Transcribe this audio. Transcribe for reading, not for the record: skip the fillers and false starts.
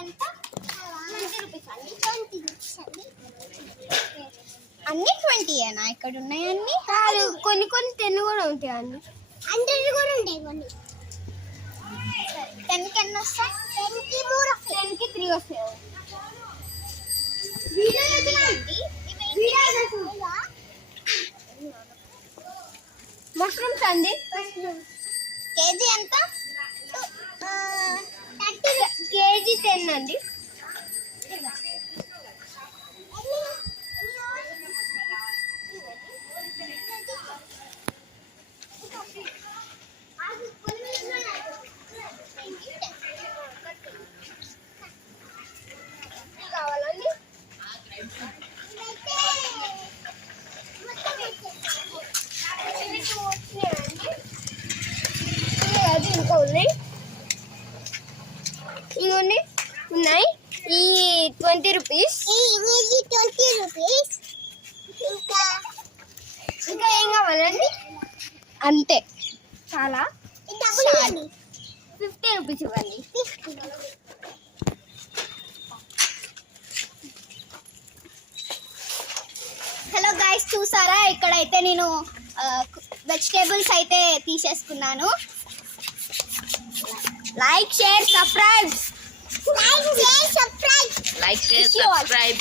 ఎంత 20 రూపీస్ అండి. 20 రూపీస్ అండి. అన్ని 20ఏనా ఇక్కడ ఉన్నాయన్నీ? కాదు, కొన్ని 10 కూడా ఉంటాయండి. 100 కూడా ఉంటాయి కొన్ని. 10కి ఎన్ని వస్తాయి? 10కి 3 వస్తాయి. 10కి 3 వస్తాయి. మష్రూమ్స్ అండి. కేజీ ఎంత? కేజీ 10 అండి. కావాలండి. అది ఇంకా ఉన్నాయి. ఇవన్నీ ఉన్నాయి. ఈ 20 రూపీస్. ఇది 20 రూపీస్. ఇంకా ఏం కావాలండి? అంతే, చాలా. 50 రూపీస్ ఇవ్వండి. హలో గైస్, చూసారా ఇక్కడైతే నేను వెజిటేబుల్స్ అయితే తీసేసుకున్నాను. Like, share, subscribe. Like, share, subscribe. Like, share, subscribe.